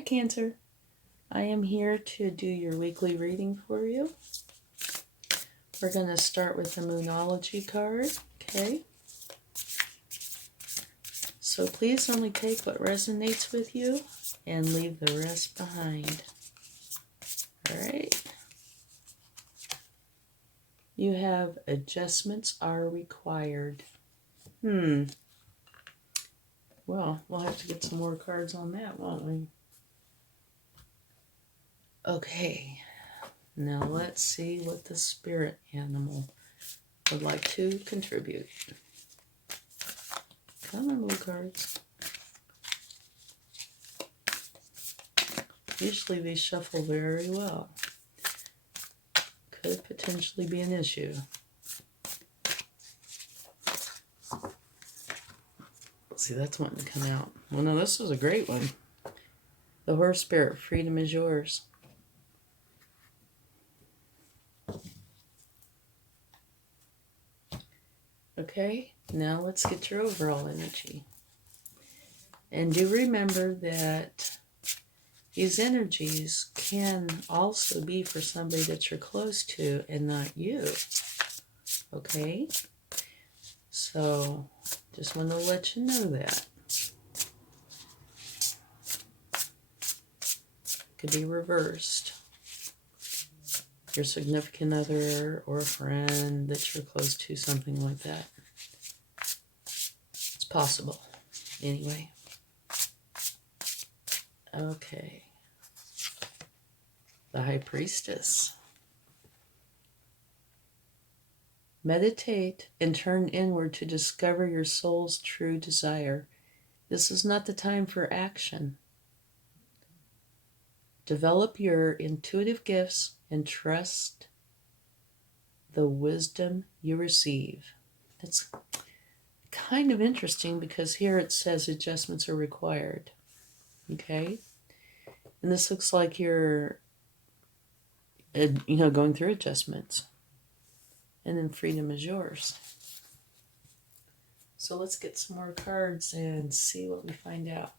Hi, Cancer. I am here to do your weekly reading for you. We're going to start with the Moonology card, okay? So please only take what resonates with you and leave the rest behind. All right? You have adjustments are required. Well, we'll have to get some more cards on that, won't we? Okay. Now let's see what the spirit animal would like to contribute. Come on, little cards. Usually they shuffle very well. Could potentially be an issue. See, that's wanting to come out. Well, no, this was a great one. The horse spirit, freedom is yours. Okay, now let's get your overall energy. And do remember that these energies can also be for somebody that you're close to and not you. Okay? So, just want to let you know that. Could be reversed. Your significant other or a friend that you're close to, something like that. It's possible. Anyway. Okay. The High Priestess. Meditate and turn inward to discover your soul's true desire. This is not the time for action. Develop your intuitive gifts and trust the wisdom you receive. It's kind of interesting because here it says adjustments are required. Okay? And this looks like you're, going through adjustments. And then freedom is yours. So let's get some more cards and see what we find out.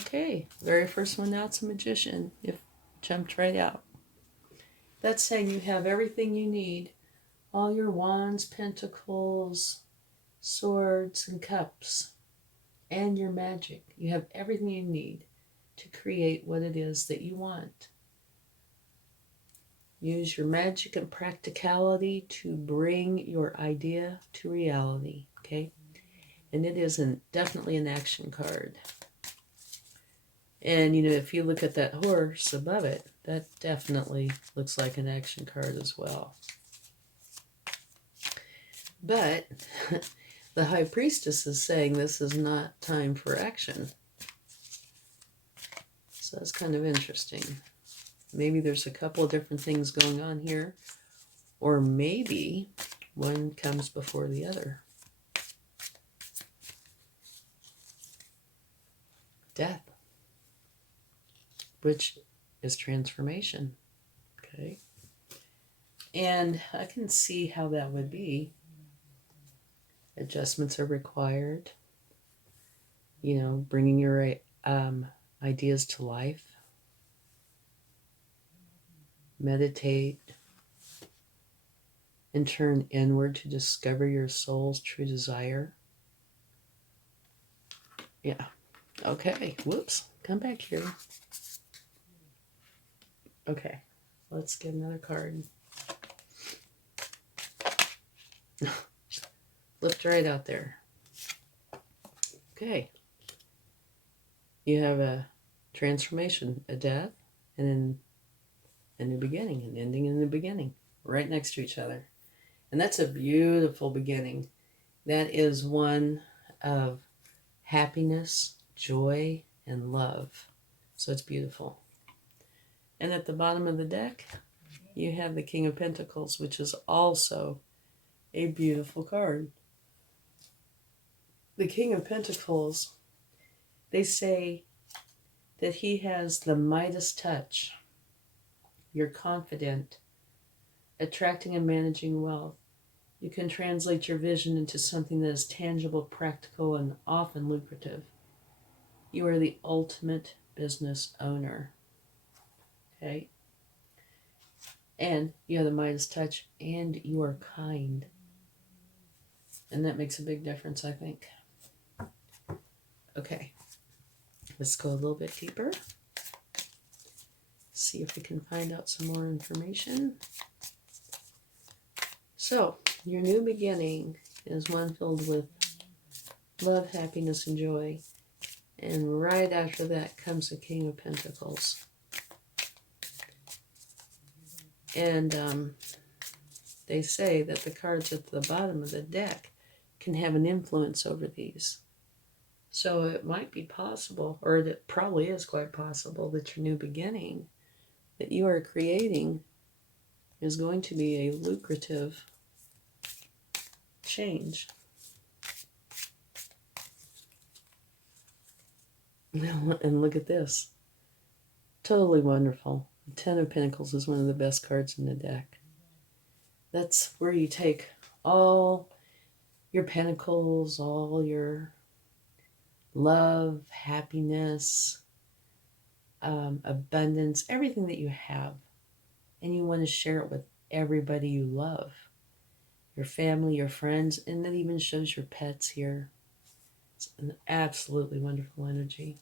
Okay, very first one out's a magician. It jumped right out. That's saying you have everything you need. All your wands, pentacles, swords, and cups. And your magic. You have everything you need to create what it is that you want. Use your magic and practicality to bring your idea to reality, okay? And it is definitely an action card. And, if you look at that horse above it, that definitely looks like an action card as well. But the High Priestess is saying this is not time for action. So that's kind of interesting. Maybe there's a couple of different things going on here. Or maybe one comes before the other. Death. Which is transformation. Okay? And I can see how that would be. Adjustments are required. Bringing your ideas to life. Meditate and turn inward to discover your soul's true desire. Yeah. Okay. Whoops. Come back here. Okay. Let's get another card. Flipped right out there. Okay. You have a transformation, a death, and then a new beginning, an ending and a beginning, right next to each other. And that's a beautiful beginning. That is one of happiness, joy, and love. So it's beautiful. And at the bottom of the deck, you have the King of Pentacles, which is also a beautiful card. The King of Pentacles, they say that he has the Midas touch. You're confident, attracting and managing wealth. You can translate your vision into something that is tangible, practical, and often lucrative. You are the ultimate business owner. Okay? And you have the Midas touch, and you are kind. And that makes a big difference, I think. Okay. Let's go a little bit deeper. See if we can find out some more information. So, your new beginning is one filled with love, happiness, and joy. And right after that comes the King of Pentacles. And they say that the cards at the bottom of the deck can have an influence over these. So it might be possible, or it probably is quite possible, that your new beginning that you are creating is going to be a lucrative change. And look at this. Totally wonderful. The Ten of Pentacles is one of the best cards in the deck. That's where you take all your pentacles, all your love, happiness, abundance, everything that you have, and you want to share it with everybody you love, your family, your friends, and that even shows your pets here. It's an absolutely wonderful energy.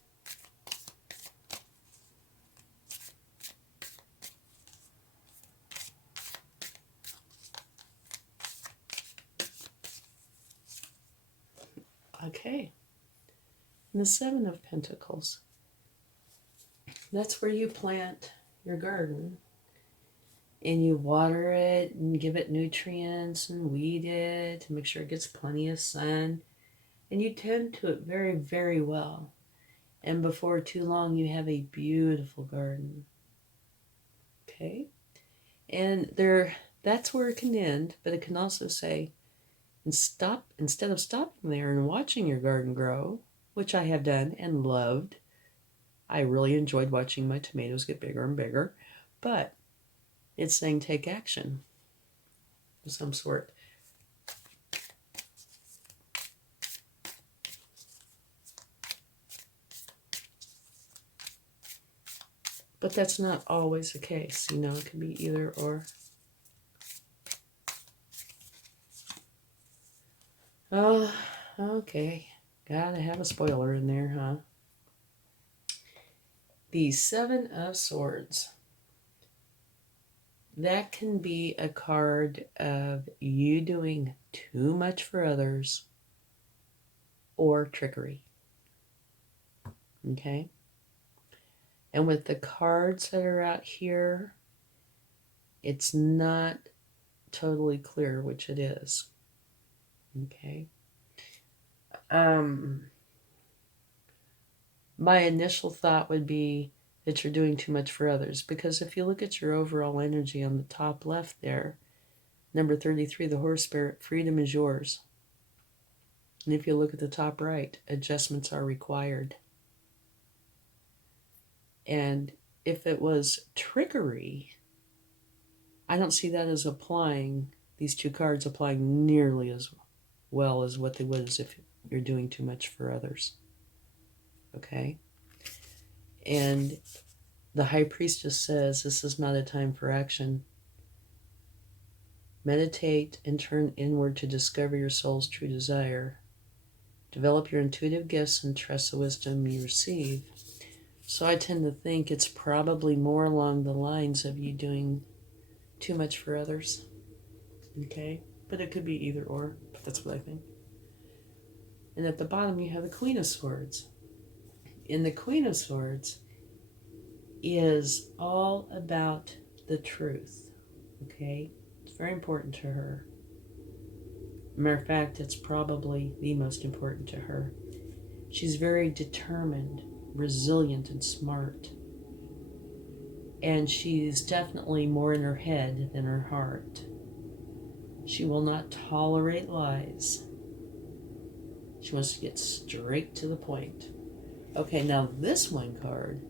Okay. And the Seven of Pentacles. That's where you plant your garden and you water it and give it nutrients and weed it and make sure it gets plenty of sun. And you tend to it very, very well. And before too long, you have a beautiful garden. Okay? And that's where it can end, but it can also say, instead of stopping there and watching your garden grow, which I have done and loved. I really enjoyed watching my tomatoes get bigger and bigger, but it's saying take action of some sort. But that's not always the case. You know, it can be either or. Oh, okay. Gotta have a spoiler in there, huh? The Seven of Swords. That can be a card of you doing too much for others or trickery. Okay? And with the cards that are out here, it's not totally clear which it is. Okay? My initial thought would be that you're doing too much for others, because if you look at your overall energy on the top left there, number 33, the horse spirit, freedom is yours. And if you look at the top right, adjustments are required. And if it was trickery, I don't see that as applying, these two cards applying nearly as well as what they would as if you're doing too much for others. Okay? And the High Priestess says this is not a time for action. Meditate and turn inward to discover your soul's true desire. Develop your intuitive gifts and trust the wisdom you receive. So I tend to think it's probably more along the lines of you doing too much for others. Okay? But it could be either or, but that's what I think. And at the bottom you have the Queen of Swords. And the Queen of Swords is all about the truth. Okay? It's very important to her. Matter of fact, it's probably the most important to her. She's very determined, resilient, and smart. And she's definitely more in her head than her heart. She will not tolerate lies. She wants to get straight to the point. Okay, now this one card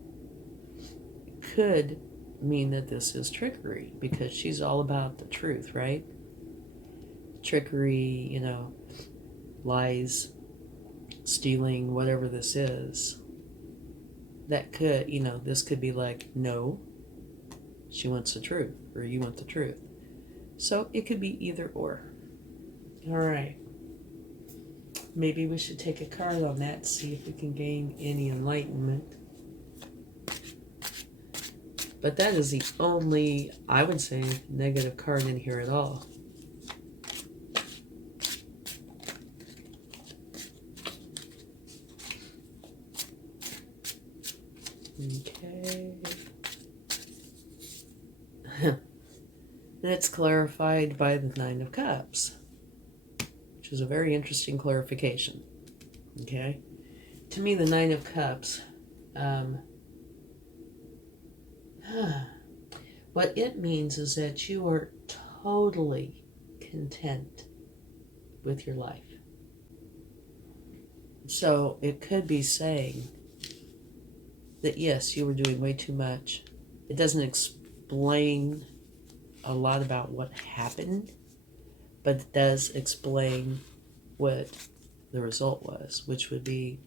could mean that this is trickery, because she's all about the truth, right? Trickery, lies, stealing, whatever this is. That could, this could be like, no, she wants the truth, or you want the truth. So it could be either or. All right. Maybe we should take a card on that, see if we can gain any enlightenment. But that is the only, I would say, negative card in here at all. Okay. And it's clarified by the Nine of Cups, which is a very interesting clarification. Okay? To me, the Nine of Cups, what it means is that you are totally content with your life. So it could be saying that yes, you were doing way too much. It doesn't explain a lot about what happened, but it does explain what the result was, which would be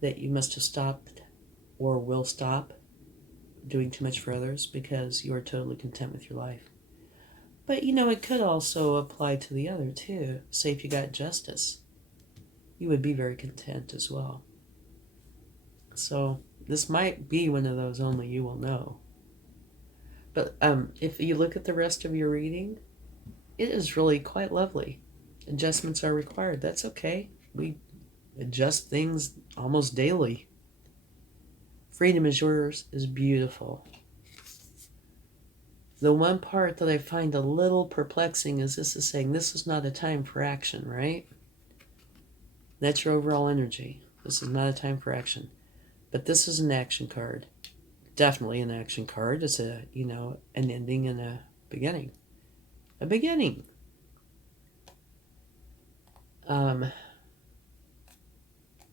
that you must have stopped or will stop doing too much for others because you are totally content with your life. But it could also apply to the other too. Say if you got justice, you would be very content as well. So this might be one of those only you will know. But if you look at the rest of your reading, it is really quite lovely. Adjustments are required. That's okay. We adjust things almost daily. Freedom is yours is beautiful. The one part that I find a little perplexing is this is saying this is not a time for action, right? That's your overall energy. This is not a time for action. But this is an action card. Definitely an action card. It's an ending and a beginning. A beginning.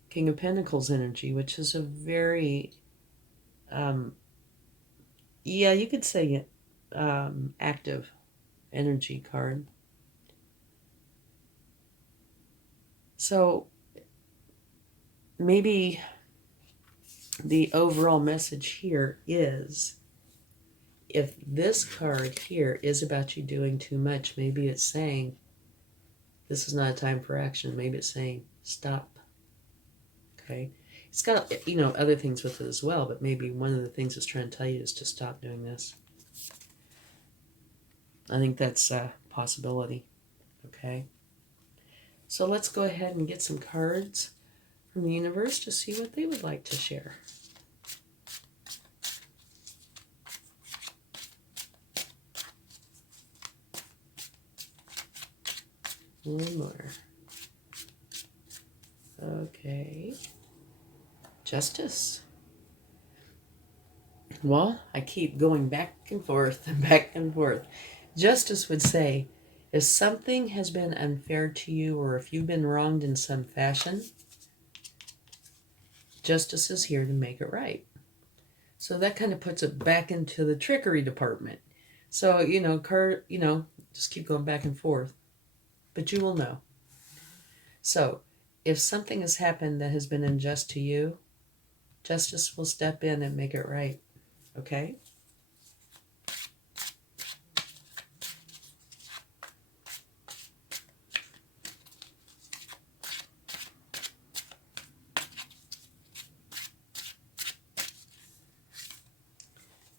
King of Pentacles energy, which is a very, you could say active energy card. So maybe the overall message here is, if this card here is about you doing too much, maybe it's saying this is not a time for action. Maybe it's saying stop. Okay. It's got, other things with it as well, but maybe one of the things it's trying to tell you is to stop doing this. I think that's a possibility. Okay. So let's go ahead and get some cards from the universe to see what they would like to share. One more. Okay. Justice. Well, I keep going back and forth and back and forth. Justice would say, if something has been unfair to you or if you've been wronged in some fashion, justice is here to make it right. So that kind of puts it back into the trickery department. So, just keep going back and forth. But you will know. So, if something has happened that has been unjust to you, justice will step in and make it right. Okay?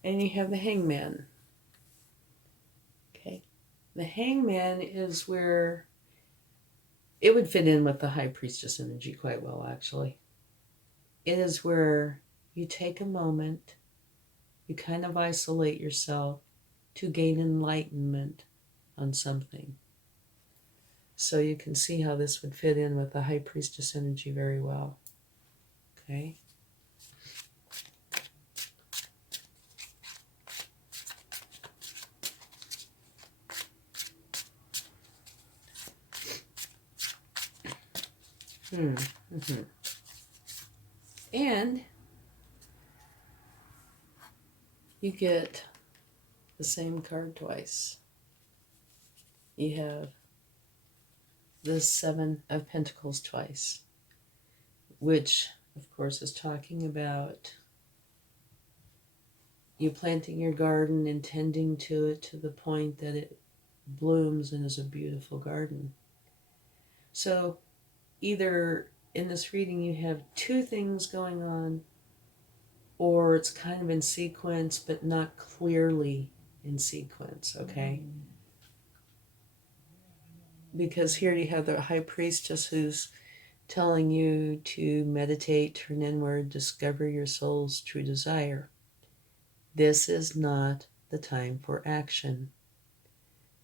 And you have the Hangman. Okay? The Hangman is where it would fit in with the High Priestess energy quite well, actually. It is where you take a moment, you kind of isolate yourself to gain enlightenment on something. So you can see how this would fit in with the High Priestess energy very well. Okay? And you get the same card twice. You have the Seven of Pentacles twice, which, of course, is talking about you planting your garden and tending to it to the point that it blooms and is a beautiful garden. So either in this reading you have two things going on, or it's kind of in sequence but not clearly in sequence, okay? Because here you have the high priestess who's telling you to meditate, turn inward, discover your soul's true desire. This is not the time for action.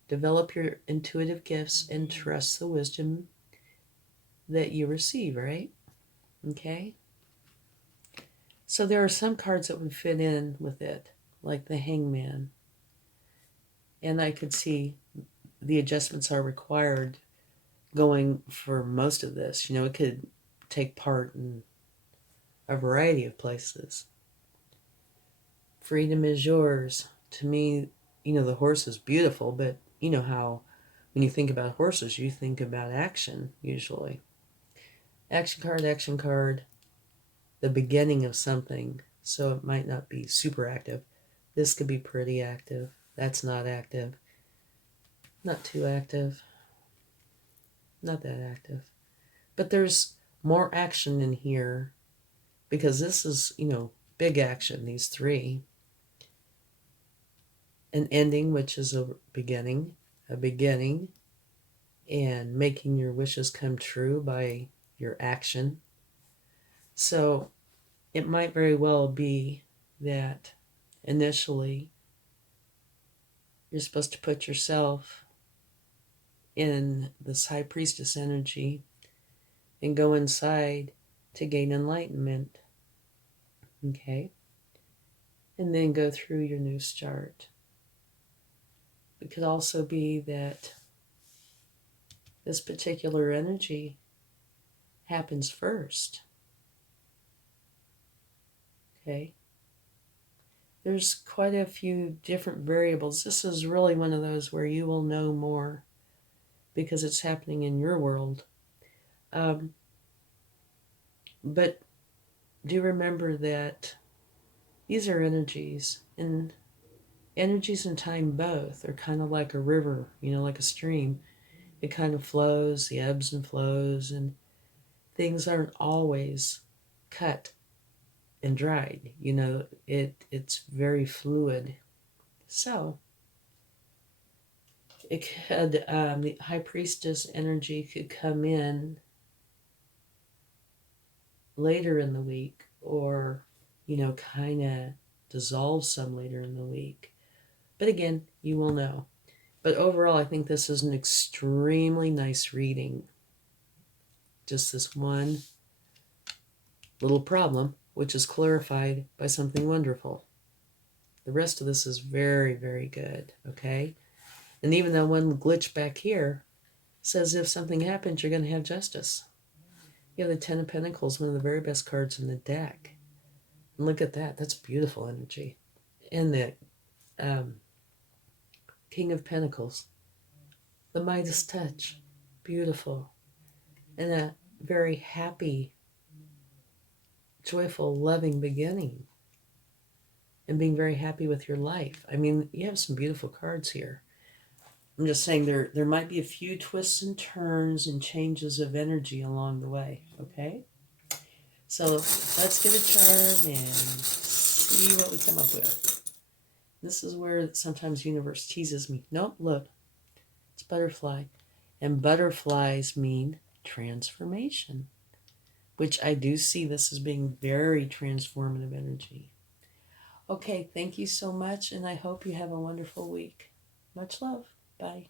Develop your intuitive gifts and trust the wisdom that you receive, right? Okay? So there are some cards that would fit in with it, like the Hangman. And I could see the adjustments are required going for most of this. It could take part in a variety of places. Freedom is yours. To me, the horse is beautiful, but you know how when you think about horses, you think about action, usually. Action card, the beginning of something, so it might not be super active. This could be pretty active. That's not active. Not too active. Not that active. But there's more action in here because this is, big action, these three. An ending, which is a beginning, and making your wishes come true by your action. So it might very well be that initially you're supposed to put yourself in this high priestess energy and go inside to gain enlightenment. Okay? And then go through your new start. It could also be that this particular energy happens first. Okay? There's quite a few different variables. This is really one of those where you will know more because it's happening in your world. But do remember that these are energies, and energies and time both are kind of like a river, like a stream. It kind of flows, the ebbs and flows, and things aren't always cut and dried. It's very fluid. So it could, the high priestess energy could come in later in the week, or kind of dissolve some later in the week. But again, you will know. But overall, I think this is an extremely nice reading. Just this one little problem, which is clarified by something wonderful. The rest of this is very, very good, okay? And even though one glitch back here says if something happens, you're going to have justice. You have the Ten of Pentacles, one of the very best cards in the deck. And look at that. That's beautiful energy. And the King of Pentacles, the Midas touch, beautiful. And a very happy, joyful, loving beginning. And being very happy with your life. I mean, you have some beautiful cards here. I'm just saying there might be a few twists and turns and changes of energy along the way, okay? So let's give a charm and see what we come up with. This is where sometimes the universe teases me. Nope, look, it's butterfly. And butterflies mean transformation, which I do see this as being very transformative energy. Okay, thank you so much, and I hope you have a wonderful week. Much love. Bye.